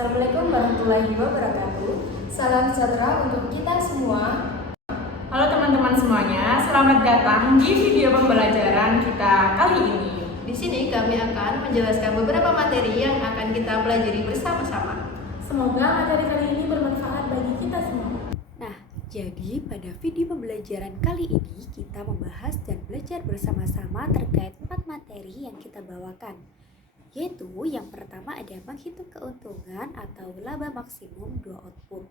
Assalamualaikum warahmatullahi wabarakatuh. Salam sejahtera untuk kita semua. Halo teman-teman semuanya, selamat datang di video pembelajaran kita kali ini. Di sini kami akan menjelaskan beberapa materi yang akan kita pelajari bersama-sama. Semoga materi kali ini bermanfaat bagi kita semua. Nah, jadi pada video pembelajaran kali ini kita membahas dan belajar bersama-sama terkait 4 materi yang kita bawakan. Yaitu yang pertama ada menghitung keuntungan atau laba maksimum 2 output.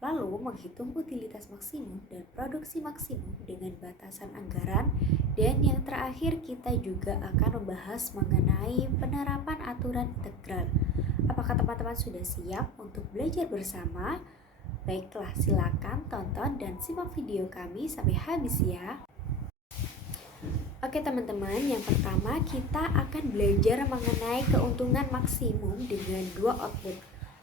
Lalu menghitung utilitas maksimum dan produksi maksimum dengan batasan anggaran. Dan yang terakhir kita juga akan membahas mengenai penerapan aturan integral. Apakah teman-teman sudah siap untuk belajar bersama? Baiklah, silakan tonton dan simak video kami sampai habis ya. Oke teman-teman, yang pertama kita akan belajar mengenai keuntungan maksimum dengan 2 output.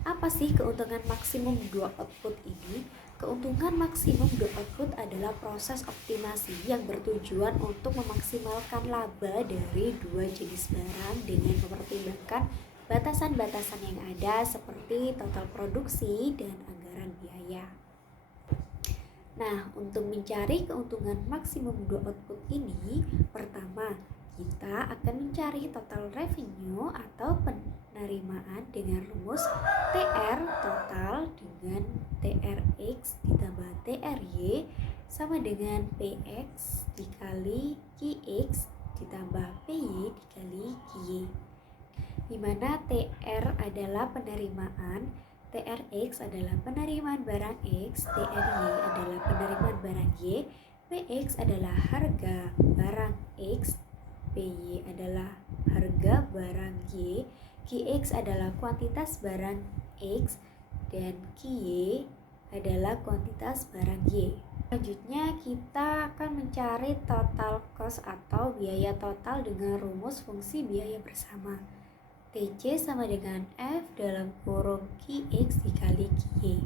Apa sih keuntungan maksimum 2 output ini? Keuntungan maksimum 2 output adalah proses optimasi yang bertujuan untuk memaksimalkan laba dari 2 jenis barang dengan mempertimbangkan batasan-batasan yang ada seperti total produksi dan anggaran biaya. Nah, untuk mencari keuntungan maksimum 2 output ini, pertama, kita akan mencari total revenue atau penerimaan dengan rumus TR total dengan TRX ditambah TRY sama dengan PX dikali QX ditambah PY dikali QY. Di mana TR adalah penerimaan, TRX adalah penerimaan barang X, TRY adalah penerimaan barang Y, PX adalah harga barang X, PY adalah harga barang Y, QX adalah kuantitas barang X, dan QY adalah kuantitas barang Y. Selanjutnya kita akan mencari total cost atau biaya total dengan rumus fungsi biaya bersama. TC sama dengan F dalam kurung QX dikali QY.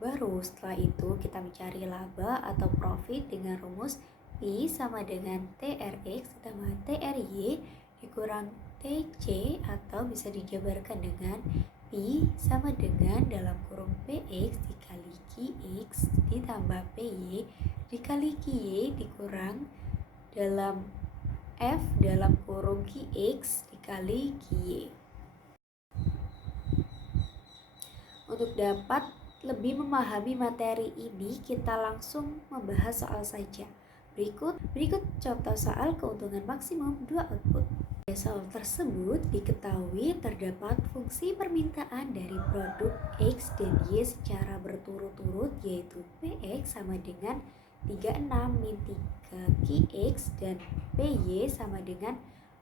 Baru setelah itu kita mencari laba atau profit dengan rumus P sama dengan TRX ditambah TRY dikurang TC atau bisa dijabarkan dengan P sama dengan dalam kurung PX dikali QX ditambah PY dikali QY dikurang dalam F dalam kurung QX dikali QY. Untuk dapat lebih memahami materi ini, kita langsung membahas soal saja. Berikut contoh soal keuntungan maksimum 2 output. Pada soal tersebut diketahui terdapat fungsi permintaan dari produk X dan Y secara berturut-turut, yaitu PX sama dengan 36 min 3 QX dan PY sama dengan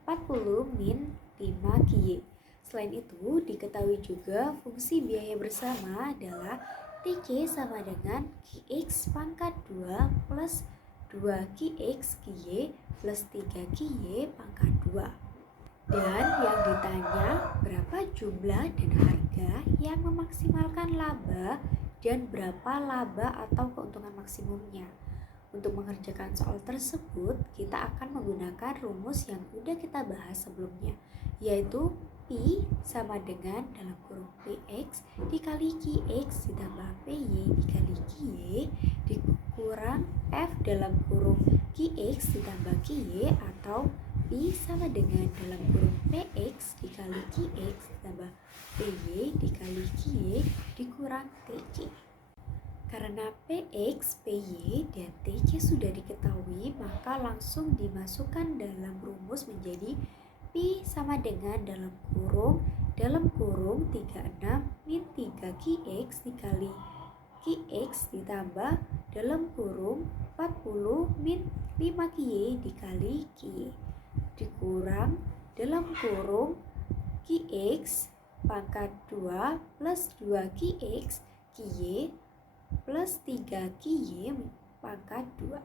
40 min 5 QY. Selain itu, diketahui juga fungsi biaya bersama adalah TC sama dengan QX pangkat 2 plus 2 QX QY plus 3 QY pangkat 2. Dan yang ditanya berapa jumlah dan harga yang memaksimalkan laba dan berapa laba atau keuntungan maksimumnya. Untuk mengerjakan soal tersebut, kita akan menggunakan rumus yang udah kita bahas sebelumnya, yaitu P sama dengan dalam kurung PX dikali QX ditambah PY dikali QY dikurang F dalam kurung QX ditambah QY atau P sama dengan dalam kurung PX dikali QX ditambah PY dikali QY dikurang TC. Karena PX, PY, dan TC sudah diketahui, maka langsung dimasukkan dalam rumus menjadi P sama dengan dalam kurung 36 min 3 QX dikali QX ditambah dalam kurung 40 min 5 QY dikali QY dikurang dalam kurung QX pangkat 2 plus 2 QX QY plus 3 QY pangkat 2.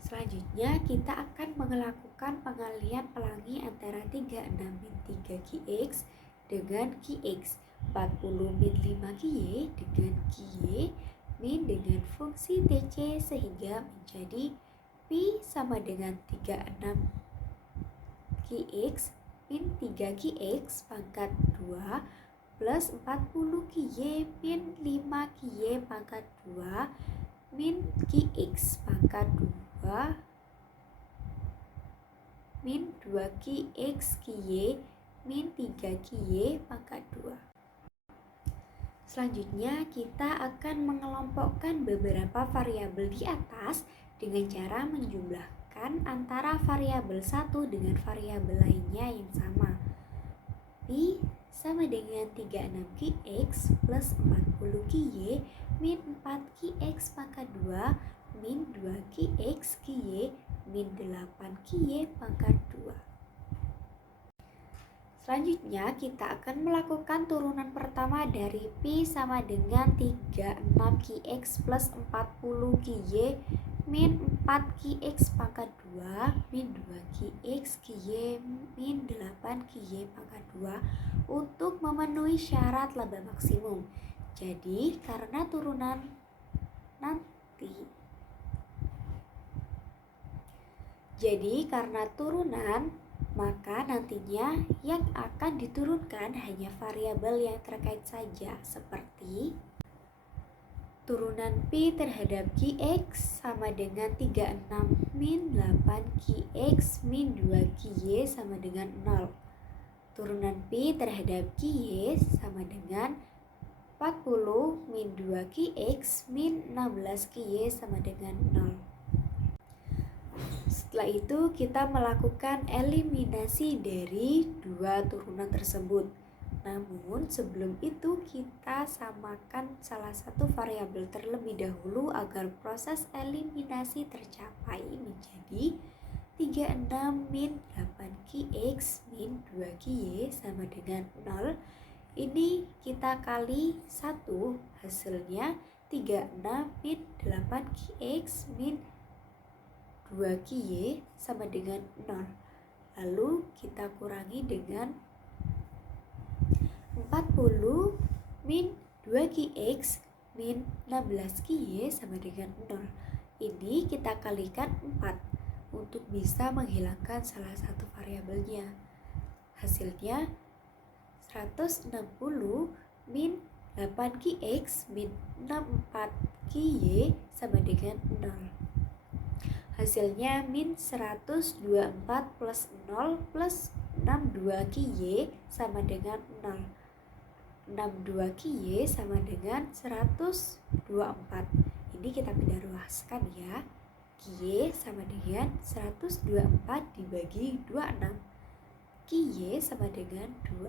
Selanjutnya kita akan melakukan pengalian pelangi antara 36 min 3 QX dengan QX, 40 min 5 QY dengan QY min dengan fungsi TC sehingga menjadi P sama dengan 36 QX min 3 QX pangkat 2 plus 40 Ky min 5 Ky pangkat 2 min Qx pangkat 2 min 2 Qx Ky min 3 Ky pangkat 2. Selanjutnya kita akan mengelompokkan beberapa variabel di atas dengan cara menjumlahkan antara variabel satu dengan variabel lainnya yang sama. Pi sama dengan 36Qx plus 40 Ky min 4Qx pangkat 2 min 2Qx Ky min 8 Ky pangkat 2. Selanjutnya kita akan melakukan turunan pertama dari Pi sama dengan 36Qx plus 40 Ky min 4Qx pangkat 2 min 2Qx Ky min 8 Ky pangkat 2 untuk memenuhi syarat laba maksimum. Jadi karena turunan maka nantinya yang akan diturunkan hanya variabel yang terkait saja, seperti turunan Pi terhadap Qx sama dengan 36 min 8 Qx min 2 Ky sama dengan 0. Turunan Pi terhadap Ky sama dengan 40 min 2 Qx min 16 Ky sama dengan 0. Setelah itu kita melakukan eliminasi dari dua turunan tersebut. Namun sebelum itu kita samakan salah satu variabel terlebih dahulu agar proses eliminasi tercapai menjadi 36 min 8Qx min 2 Ky sama dengan 0. Ini kita kali 1, hasilnya 36 min 8Qx min 2 Ky sama dengan 0. Lalu kita kurangi dengan 40 min 2 Qx min 16 Ky sama dengan 0. Ini kita kalikan 4 untuk bisa menghilangkan salah satu variabelnya. Hasilnya 160 min 8Qx min 64 Ky sama dengan 0. Hasilnya min 124 plus 0 plus 62 Ky sama dengan 0. 62 Ky sama dengan 124. Ini kita pindah ruaskan ya. Ky sama dengan 124 dibagi 26. Ky sama dengan 2.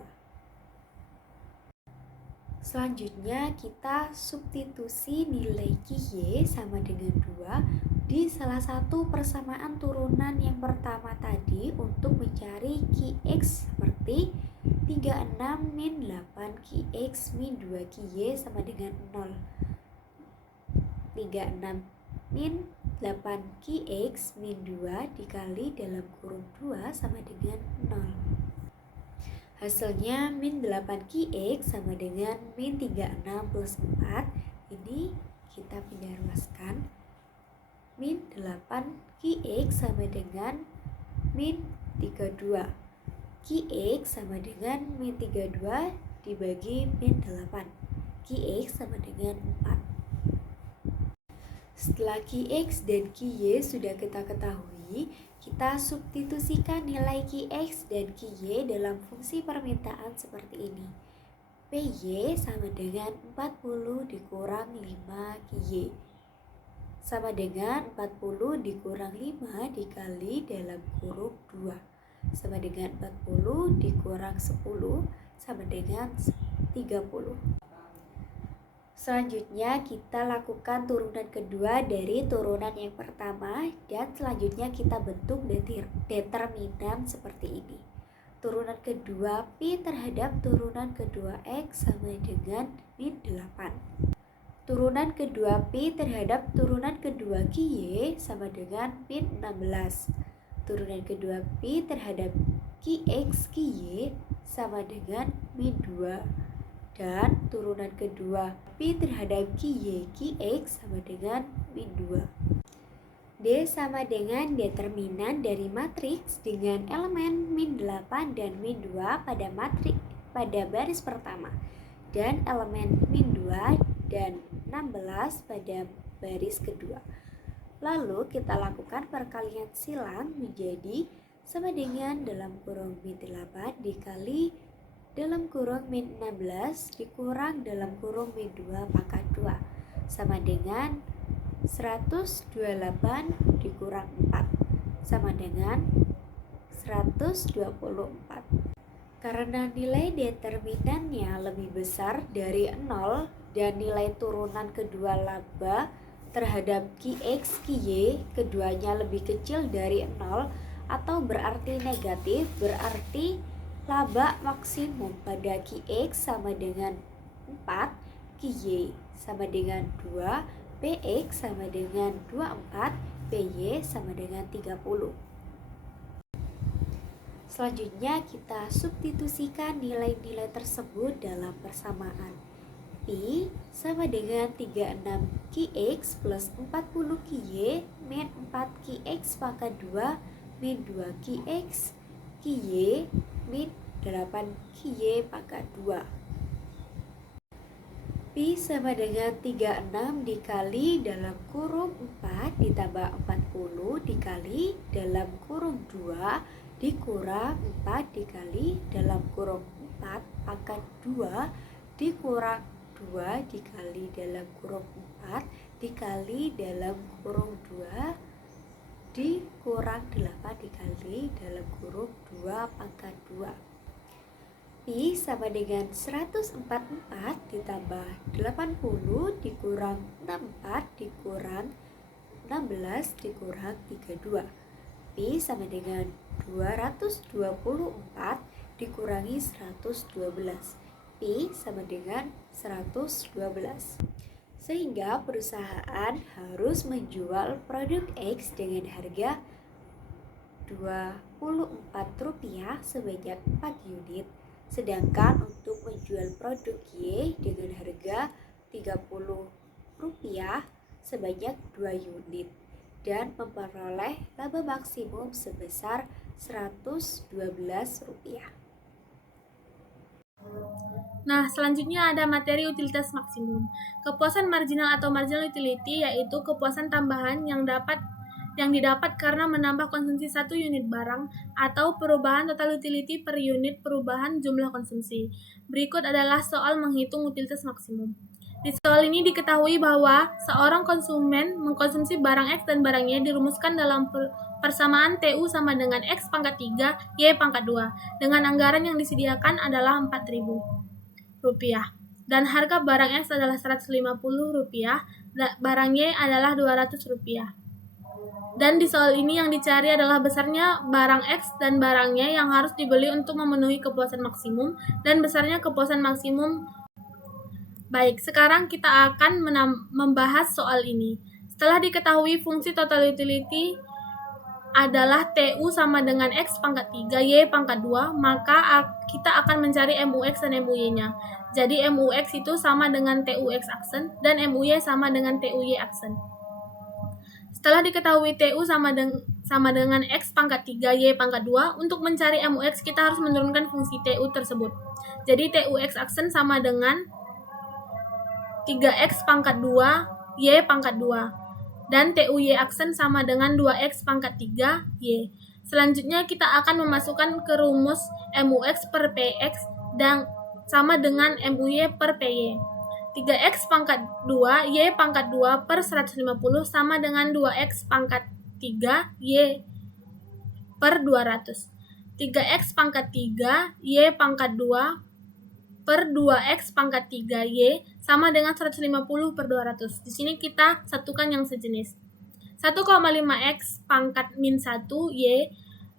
Selanjutnya kita substitusi nilai Ky sama dengan 2 di salah satu persamaan turunan yang pertama tadi untuk mencari Qx seperti 36 min 8 Qx min 2 Ky sama dengan 0. 36 min 8 Qx min 2 dikali dalam kurung 2 sama dengan 0. Hasilnya min 8 Qx sama dengan min 36 plus 4. Ini kita pindah ruaskan. Min 8 Qx sama dengan min 32. Qx sama dengan min 32 dibagi min 8. Qx sama dengan 4. Setelah Qx dan Ky sudah kita ketahui, kita substitusikan nilai Qx dan Ky dalam fungsi permintaan seperti ini. Py sama dengan 40 dikurang 5 Ky sama dengan 40 dikurang 5 dikali dalam kurung 2 sama dengan 40 dikurang 10 sama dengan 30. Selanjutnya kita lakukan turunan kedua dari turunan yang pertama dan selanjutnya kita bentuk determinan seperti ini. Turunan kedua Pi terhadap turunan kedua X sama dengan min 8. Turunan kedua Pi terhadap turunan kedua Ky sama dengan min 16. Turunan kedua Pi terhadap Qx Ky sama dengan min 2. Dan turunan kedua Pi terhadap Ky Qx sama dengan min 2. D sama dengan determinan dari matriks dengan elemen min 8 dan min 2 pada baris pertama. dan elemen min 2 dan 16 pada baris kedua. Lalu kita lakukan perkalian silang menjadi sama dengan dalam kurung min 8 dikali dalam kurung min 16 dikurang dalam kurung min 2 pangkat 2 sama dengan 128 dikurang 4 sama dengan 124. Karena nilai determinannya lebih besar dari 0 dan nilai turunan kedua laba terhadap Qx, Qy keduanya lebih kecil dari 0 atau berarti negatif, berarti laba maksimum pada Qx sama dengan 4, Qy sama dengan 2, Px sama dengan 24, Py sama dengan 30. Selanjutnya kita substitusikan nilai-nilai tersebut dalam persamaan. Pi sama dengan 36 Qx plus 40 Qy min 4 Qx pangkat 2 min 2 Qx Qy min 8 Qy pangkat 2. Pi sama dengan 36 dikali dalam kurung 4 ditambah 40 dikali dalam kurung 2 dikurang 4 dikali dalam kurung 4 pangkat 2 dikurang 2 dikali dalam kurung 4 dikali dalam kurung 2 dikurang 8 dikali dalam kurung 2 pangkat 2. Pi sama dengan 144 ditambah 80 dikurang 64 dikurang 16 dikurang 32. Pi sama dengan 224 dikurangi 112. Pi sama dengan 112. Sehingga perusahaan harus menjual produk X dengan harga Rp24 sebanyak 4 unit. Sedangkan untuk menjual produk Y dengan harga Rp30 sebanyak 2 unit dan memperoleh laba maksimum sebesar Rp112. Nah, selanjutnya ada materi utilitas maksimum. Kepuasan marginal atau marginal utility yaitu kepuasan tambahan yang didapat karena menambah konsumsi 1 unit barang atau perubahan total utility per unit perubahan jumlah konsumsi. Berikut adalah soal menghitung utilitas maksimum. Di soal ini diketahui bahwa seorang konsumen mengkonsumsi barang X dan barang Y dirumuskan dalam persamaan TU sama dengan X pangkat 3, Y pangkat 2 dengan anggaran yang disediakan adalah Rp4.000 dan harga barang X adalah Rp150, barang Y adalah Rp200. Dan di soal ini yang dicari adalah besarnya barang X dan barang Y yang harus dibeli untuk memenuhi kepuasan maksimum dan besarnya kepuasan maksimum. Baik, sekarang kita akan membahas soal ini. Setelah diketahui fungsi total utility adalah TU sama dengan X pangkat 3, Y pangkat 2, maka kita akan mencari MUX dan MUY-nya. Jadi MUX itu sama dengan TUX aksen dan MUY sama dengan TUY aksen. Setelah diketahui TU sama dengan X pangkat 3, Y pangkat 2, untuk mencari MUX kita harus menurunkan fungsi TU tersebut. Jadi TUX aksen sama dengan 3X pangkat 2, Y pangkat 2. Dan TUY aksen sama dengan 2X pangkat 3, Y. Selanjutnya kita akan memasukkan ke rumus MUX per PX dan sama dengan MUY per PY. 3X pangkat 2, Y pangkat 2 per 150 sama dengan 2X pangkat 3, Y per 200. 3X pangkat 3, Y pangkat 2 per 2X pangkat 3Y sama dengan 150 per 200. Di sini kita satukan yang sejenis. 1,5X pangkat min 1Y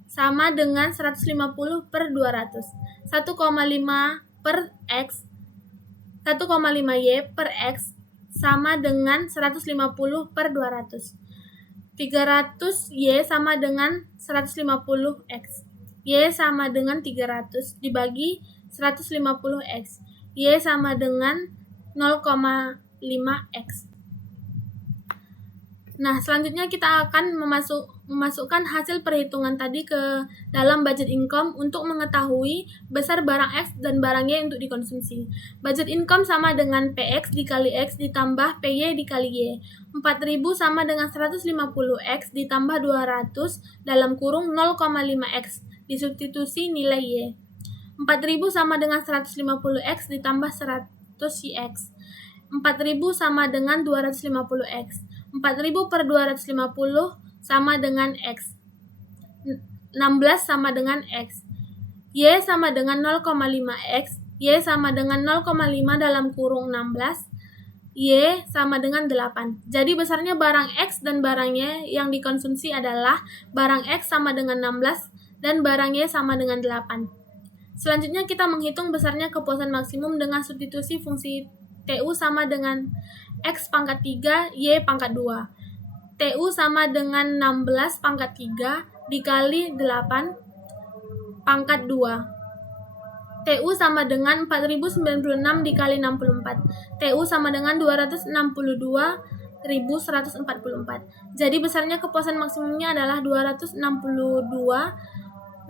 sama dengan 150 per 200. 1,5 per X 1,5Y per X sama dengan 150 per 200. 300Y sama dengan 150X. Y sama dengan 300 dibagi 150X. Y sama dengan 0,5X. Nah, selanjutnya kita akan memasukkan hasil perhitungan tadi ke dalam budget income untuk mengetahui besar barang X dan barang Y untuk dikonsumsi. Budget income sama dengan PX dikali X ditambah PY dikali Y. 4.000 sama dengan 150X ditambah 200 dalam kurung 0,5X disubstitusi nilai Y. 4.000 sama dengan 150X ditambah 100YX. 4.000 sama dengan 250X. 4.000 per 250 sama dengan X. 16 sama dengan X. Y sama dengan 0,5X. Y sama dengan 0,5 dalam kurung 16. Y sama dengan 8. Jadi besarnya barang X dan barang Y yang dikonsumsi adalah barang X sama dengan 16 dan barang Y sama dengan 8. Selanjutnya kita menghitung besarnya kepuasan maksimum dengan substitusi fungsi TU sama dengan X pangkat 3, Y pangkat 2. TU sama dengan 16 pangkat 3 dikali 8 pangkat 2. TU sama dengan 4096 dikali 64. TU sama dengan 262.144. Jadi besarnya kepuasan maksimumnya adalah 262.144.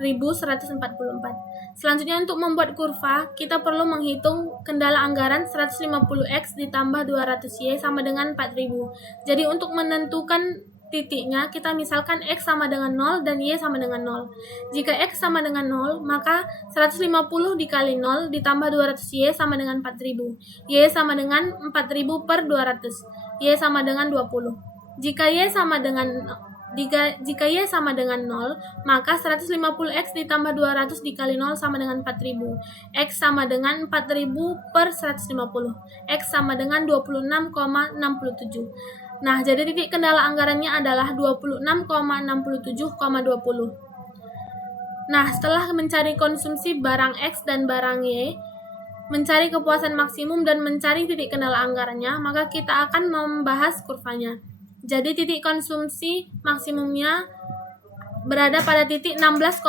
Selanjutnya untuk membuat kurva, kita perlu menghitung kendala anggaran 150X ditambah 200Y sama dengan 4.000. Jadi untuk menentukan titiknya, kita misalkan X sama dengan 0 dan Y sama dengan 0. Jika X sama dengan 0, maka 150 dikali 0 ditambah 200Y sama dengan 4.000. Y sama dengan 4.000 per 200. Y sama dengan 20. Jika Y sama dengan 0, maka 150X ditambah 200 dikali 0 sama dengan 4.000. X sama dengan 4.000 per 150. X sama dengan 26,67. Nah, jadi titik kendala anggarannya adalah 26,67,20. Nah, setelah mencari konsumsi barang X dan barang Y, mencari kepuasan maksimum dan mencari titik kendala anggarannya, maka kita akan membahas kurvanya. Jadi titik konsumsi maksimumnya berada pada titik 16,8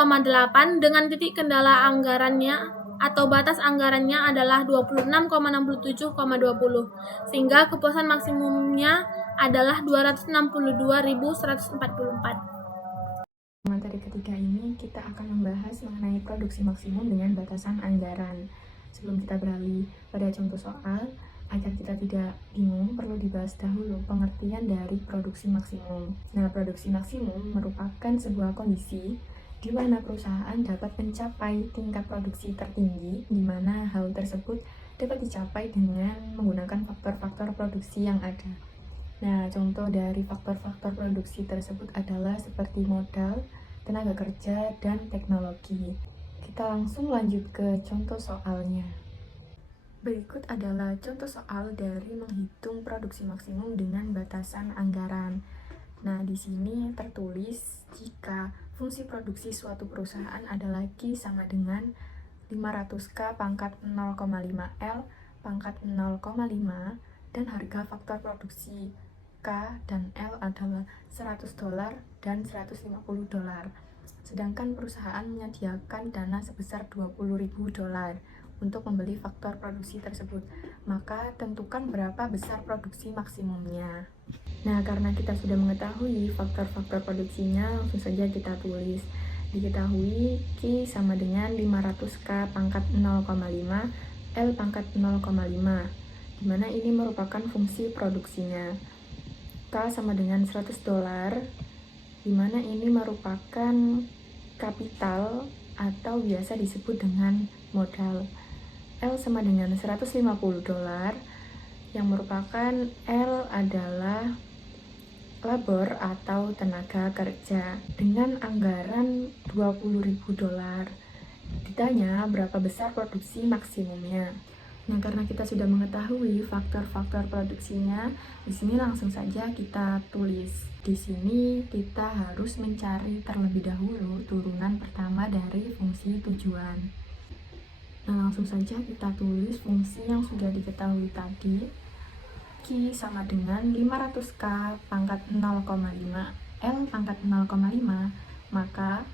dengan titik kendala anggarannya atau batas anggarannya adalah 26,67,20 sehingga kepuasan maksimumnya adalah 262.144. Materi ketiga ini kita akan membahas mengenai produksi maksimum dengan batasan anggaran. Sebelum kita beralih pada contoh soal, agar kita tidak bingung, perlu dibahas dahulu pengertian dari produksi maksimum. Nah, produksi maksimum merupakan sebuah kondisi di mana perusahaan dapat mencapai tingkat produksi tertinggi, di mana hal tersebut dapat dicapai dengan menggunakan faktor-faktor produksi yang ada. Nah, contoh dari faktor-faktor produksi tersebut adalah seperti modal, tenaga kerja, dan teknologi. Kita langsung lanjut ke contoh soalnya. Berikut adalah contoh soal dari menghitung produksi maksimum dengan batasan anggaran. Nah, di sini tertulis jika fungsi produksi suatu perusahaan adalah Q sama dengan 500K pangkat 0,5L pangkat 0,5 dan harga faktor produksi K dan L adalah $100 dan $150. Sedangkan perusahaan menyediakan dana sebesar $20.000 untuk membeli faktor produksi tersebut, maka tentukan berapa besar produksi maksimumnya. Nah, karena kita sudah mengetahui faktor-faktor produksinya, langsung saja kita tulis. Diketahui Q sama dengan 500K pangkat 0,5 L pangkat 0,5, dimana ini merupakan fungsi produksinya. K sama dengan $100, dimana ini merupakan kapital atau biasa disebut dengan modal. L sama dengan $150, yang merupakan L adalah labor atau tenaga kerja dengan anggaran $20.000. Ditanya berapa besar produksi maksimumnya. Nah, karena kita sudah mengetahui faktor-faktor produksinya, di sini langsung saja kita tulis. Di sini kita harus mencari terlebih dahulu turunan pertama dari fungsi tujuan. Nah, langsung saja kita tulis fungsi yang sudah diketahui tadi. Q sama dengan 500K pangkat 0,5 L pangkat 0,5, maka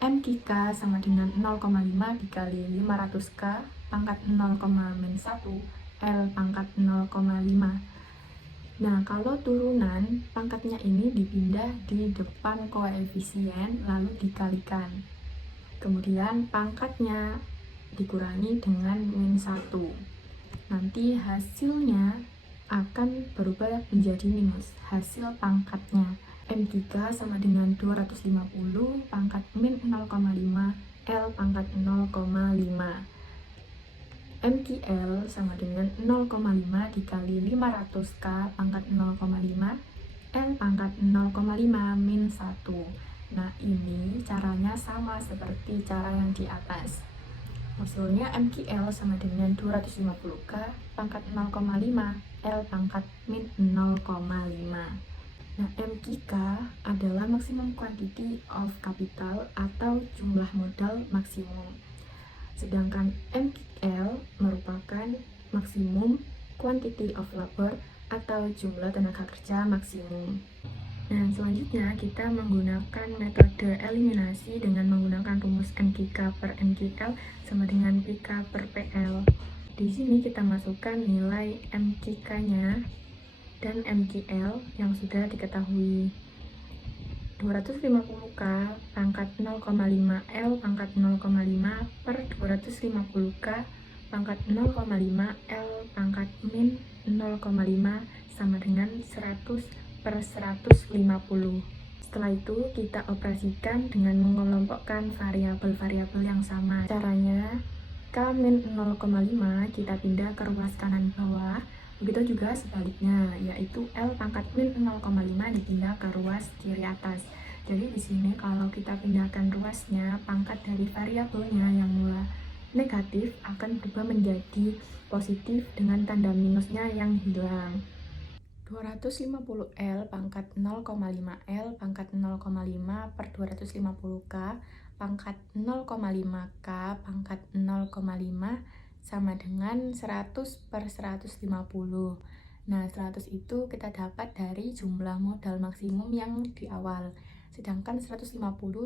MQ sama dengan 0,5 dikali 500K pangkat 0,-1 L pangkat 0,5. Nah, kalau turunan, pangkatnya ini dipindah di depan koefisien lalu dikalikan. Kemudian pangkatnya dikurangi dengan min 1. Nanti hasilnya akan berubah menjadi minus. Hasil pangkatnya M3 sama dengan 250 pangkat min 0,5 L pangkat 0,5. MQL sama dengan 0,5 dikali 500K pangkat 0,5 L pangkat 0,5 min 1. Nah, ini caranya sama seperti cara yang di atas. Hasilnya MQL sama dengan 250K pangkat 0,5 L pangkat min 0,5. Nah, MQK adalah maximum quantity of capital atau jumlah modal maksimum. Sedangkan MQL merupakan maksimum quantity of labor atau jumlah tenaga kerja maksimum. Nah, selanjutnya kita menggunakan metode eliminasi dengan menggunakan rumus MQK per MQL sama dengan PK per PL. Di sini kita masukkan nilai MQK-nya dan MQL yang sudah diketahui. 250K pangkat 0,5 L pangkat 0,5 per 250K pangkat 0,5 L pangkat min 0,5 sama dengan 100 per 150. Setelah itu kita operasikan dengan mengelompokkan variabel-variabel yang sama. Caranya K min 0,5 kita pindah ke ruas kanan bawah. Begitu juga sebaliknya, yaitu L pangkat min 0,5 dipindah ke ruas kiri atas. Jadi di sini kalau kita pindahkan ruasnya, pangkat dari variabelnya yang mula negatif akan berubah menjadi positif dengan tanda minusnya yang hilang. 250L pangkat 0,5 L pangkat 0,5 per 250K pangkat 0,5K pangkat 0,5 sama dengan 100 per 150. Nah, 100 itu kita dapat dari jumlah modal maksimum yang di awal. Sedangkan 150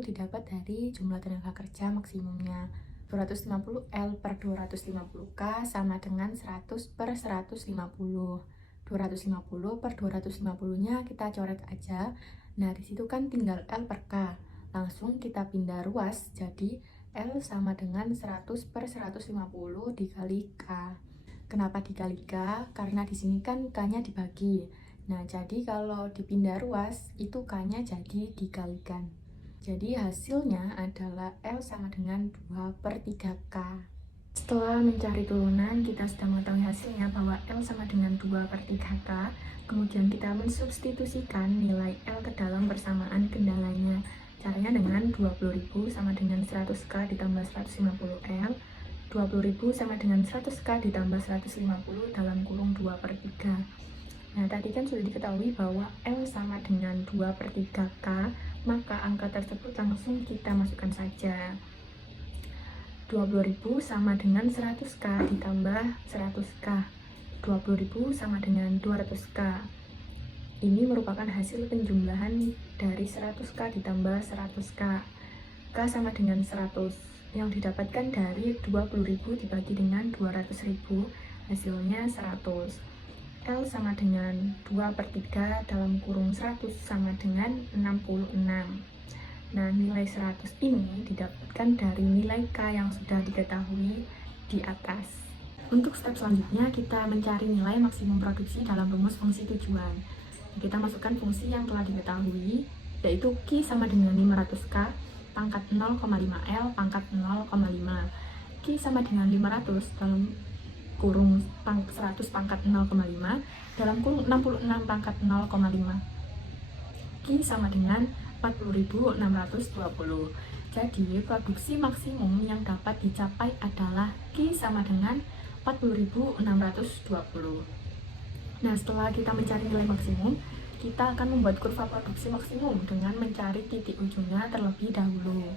didapat dari jumlah tenaga kerja maksimumnya. 250L per 250K sama dengan 100 per 150. 250 per 250-nya kita coret aja. Nah, disitu kan tinggal L per K. Langsung kita pindah ruas, jadi L sama dengan 100 per 150 dikali K. Kenapa dikali K? Karena di sini kan K-nya dibagi. Nah, jadi kalau dipindah ruas, itu K-nya jadi dikalikan. Jadi hasilnya adalah L sama dengan 2 per 3K. Setelah mencari turunan, kita sudah mengetahui hasilnya bahwa L sama dengan 2 per 3K. Kemudian kita mensubstitusikan nilai L ke dalam persamaan kendalanya. Caranya dengan 20.000 sama dengan 100K ditambah 150L. 20.000 sama dengan 100K ditambah 150 dalam kurung 2 per 3. Nah, tadi kan sudah diketahui bahwa L sama dengan 2 per 3K, maka angka tersebut langsung kita masukkan saja. 20.000 sama dengan 100K ditambah 100K. 20.000 sama dengan 200K. Ini merupakan hasil penjumlahan dari 100K ditambah 100K. K sama dengan 100. Yang didapatkan dari 20.000 dibagi dengan 200.000, hasilnya 100. L sama dengan 2 per 3 dalam kurung 100 sama dengan 66. Nah, nilai 100 ini didapatkan dari nilai K yang sudah diketahui di atas. Untuk step selanjutnya, kita mencari nilai maksimum produksi dalam rumus fungsi tujuan. Kita masukkan fungsi yang telah diketahui, yaitu Q sama dengan 500K pangkat 0,5L pangkat 0,5. Q sama dengan 500 dalam kurung 100 pangkat 0,5 dalam kurung 66 pangkat 0,5. Q sama dengan 40.620. Jadi produksi maksimum yang dapat dicapai adalah Q sama dengan 40.620. Nah, setelah kita mencari nilai maksimum, kita akan membuat kurva produksi maksimum dengan mencari titik ujungnya terlebih dahulu.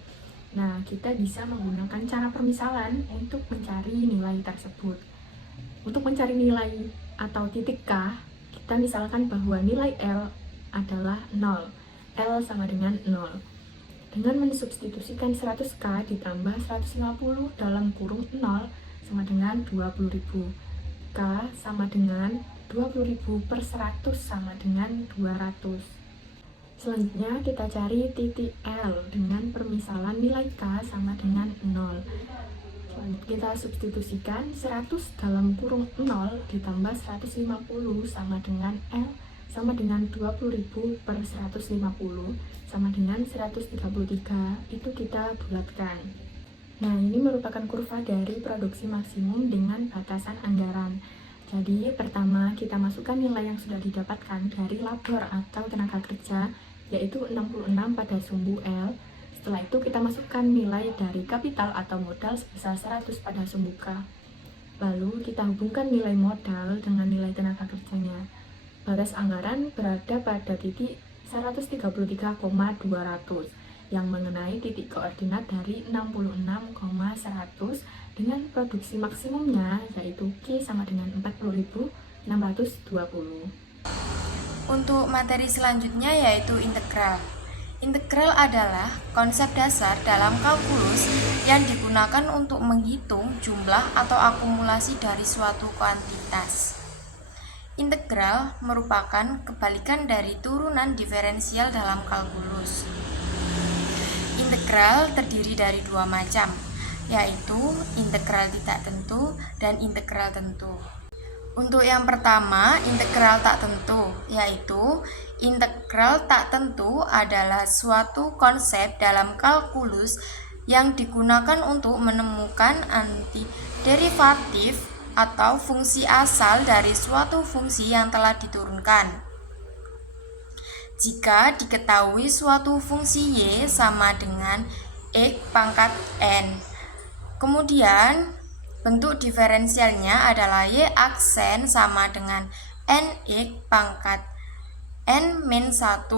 Nah, kita bisa menggunakan cara permisalan untuk mencari nilai tersebut. Untuk mencari nilai atau titik K, kita misalkan bahwa nilai L adalah 0. L sama dengan 0. Dengan mensubstitusikan 100K ditambah 150 dalam kurung 0 sama dengan 20.000. K sama dengan 20.000 per 100 sama dengan 200. Selanjutnya kita cari titik L dengan permisalan nilai K sama dengan 0. Selanjutnya kita substitusikan 100 dalam kurung 0 ditambah 150 sama dengan L sama dengan 20.000 per 150 sama dengan 133. Itu kita bulatkan. Nah, ini merupakan kurva dari produksi maksimum dengan batasan anggaran. Jadi, pertama kita masukkan nilai yang sudah didapatkan dari labor atau tenaga kerja, yaitu 66 pada sumbu L. Setelah itu kita masukkan nilai dari kapital atau modal sebesar 100 pada sumbu K. Lalu kita hubungkan nilai modal dengan nilai tenaga kerjanya. Batas anggaran berada pada titik 133,200 yang mengenai titik koordinat dari 66,100 dengan produksi maksimumnya yaitu Q sama dengan 40.620. Untuk materi selanjutnya yaitu integral. Integral adalah konsep dasar dalam kalkulus yang digunakan untuk menghitung jumlah atau akumulasi dari suatu kuantitas. Integral merupakan kebalikan dari turunan diferensial dalam kalkulus. Integral terdiri dari dua macam, yaitu integral tidak tentu dan integral tentu. Untuk yang pertama, integral tak tentu, yaitu integral tak tentu adalah suatu konsep dalam kalkulus yang digunakan untuk menemukan antiderivatif atau fungsi asal dari suatu fungsi yang telah diturunkan. Jika diketahui suatu fungsi y sama dengan x pangkat n, kemudian bentuk diferensialnya adalah y aksen sama dengan nx pangkat n-1.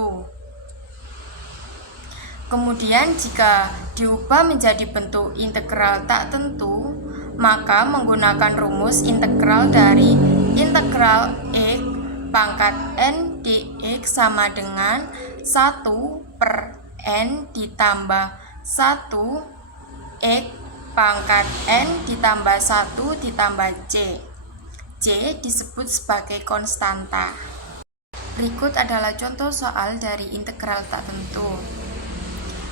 Kemudian jika diubah menjadi bentuk integral tak tentu, maka menggunakan rumus integral dari integral x pangkat n dx sama dengan 1 per n ditambah 1 x pangkat n ditambah 1 ditambah c. C disebut sebagai konstanta. Berikut adalah contoh soal dari integral tak tentu.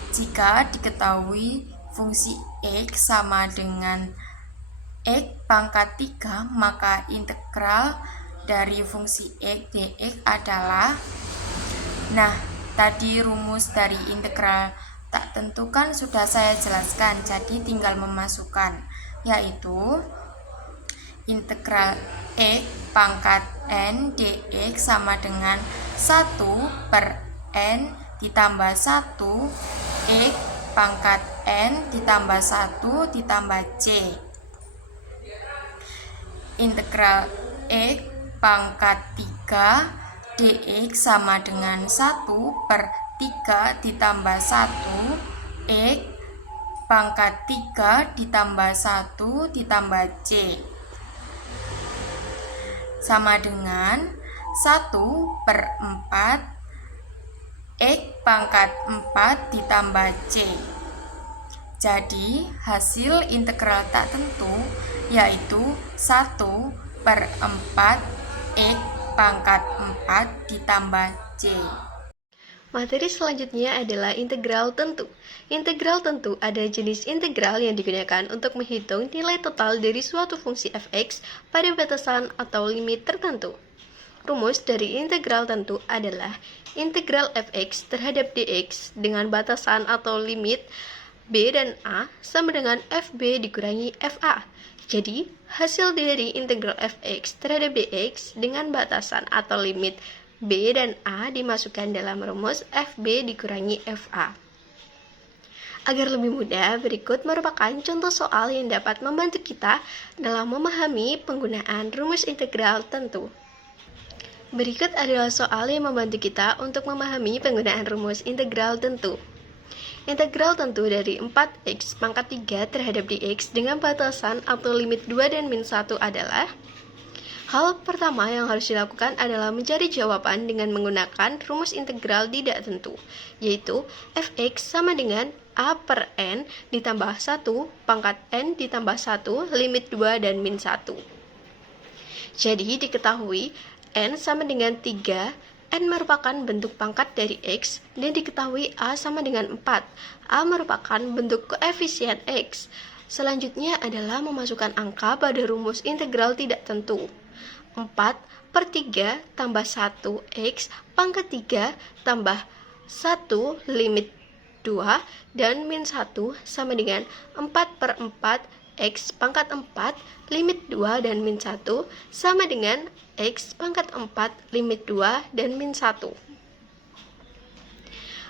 Jika diketahui fungsi x sama dengan x pangkat 3, maka integral dari fungsi x dx adalah, nah tadi rumus dari integral tak tentu kan sudah saya jelaskan, jadi tinggal memasukkan, yaitu integral x pangkat n dx sama dengan 1 per n ditambah 1 x pangkat n ditambah 1 ditambah c. Integral x pangkat 3 dx sama dengan 1 per 3 ditambah 1 x pangkat 3 ditambah 1 ditambah c sama dengan 1 per 4 x pangkat 4 ditambah c. Jadi hasil integral tak tentu yaitu 1 per 4 x pangkat 4 ditambah c. Materi selanjutnya adalah integral tentu. Integral tentu ada jenis integral yang digunakan untuk menghitung nilai total dari suatu fungsi fx pada batasan atau limit tertentu. Rumus dari integral tentu adalah integral fx terhadap dx dengan batasan atau limit b dan a sama dengan fb dikurangi fa. Jadi, hasil dari integral fx terhadap dx dengan batasan atau limit b dan a dimasukkan dalam rumus fb dikurangi fa. Agar lebih mudah, berikut merupakan contoh soal yang dapat membantu kita dalam memahami penggunaan rumus integral tentu. Berikut adalah soal yang membantu kita untuk memahami penggunaan rumus integral tentu. Integral tentu dari 4x pangkat 3 terhadap dx dengan batasan atau limit 2 dan min 1 adalah, hal pertama yang harus dilakukan adalah mencari jawaban dengan menggunakan rumus integral tidak tentu, yaitu fx sama dengan a per n ditambah 1 pangkat n ditambah 1 limit 2 dan min 1. Jadi diketahui N sama dengan 3, N merupakan bentuk pangkat dari X, dan diketahui A sama dengan 4. A merupakan bentuk koefisien X. Selanjutnya adalah memasukkan angka pada rumus integral tidak tentu. 4/3 tambah 1 X pangkat 3 tambah 1 limit 2 dan min 1 sama dengan 4/4 X pangkat 4 limit 2 dan min 1 sama dengan X pangkat 4 limit 2 dan min 1.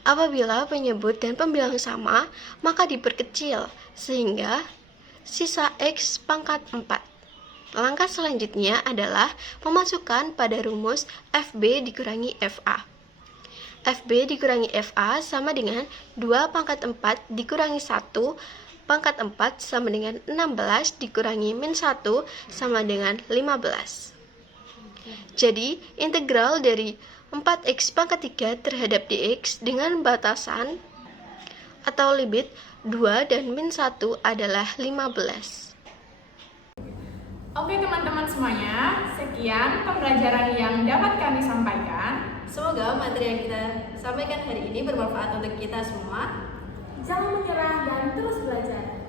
Apabila penyebut dan pembilang sama, maka diperkecil sehingga sisa X pangkat 4. Langkah selanjutnya adalah memasukkan pada rumus FB dikurangi FA. FB dikurangi FA sama dengan 2 pangkat 4 dikurangi 1 pangkat 4 sama dengan 16 dikurangi min 1 sama dengan 15. Jadi, integral dari 4x pangkat 3 terhadap dx dengan batasan atau limit 2 dan min 1 adalah 15. Oke teman-teman semuanya, sekian pembelajaran yang dapat kami sampaikan. Semoga materi yang kita sampaikan hari ini bermanfaat untuk kita semua. Jangan menyerah dan terus belajar.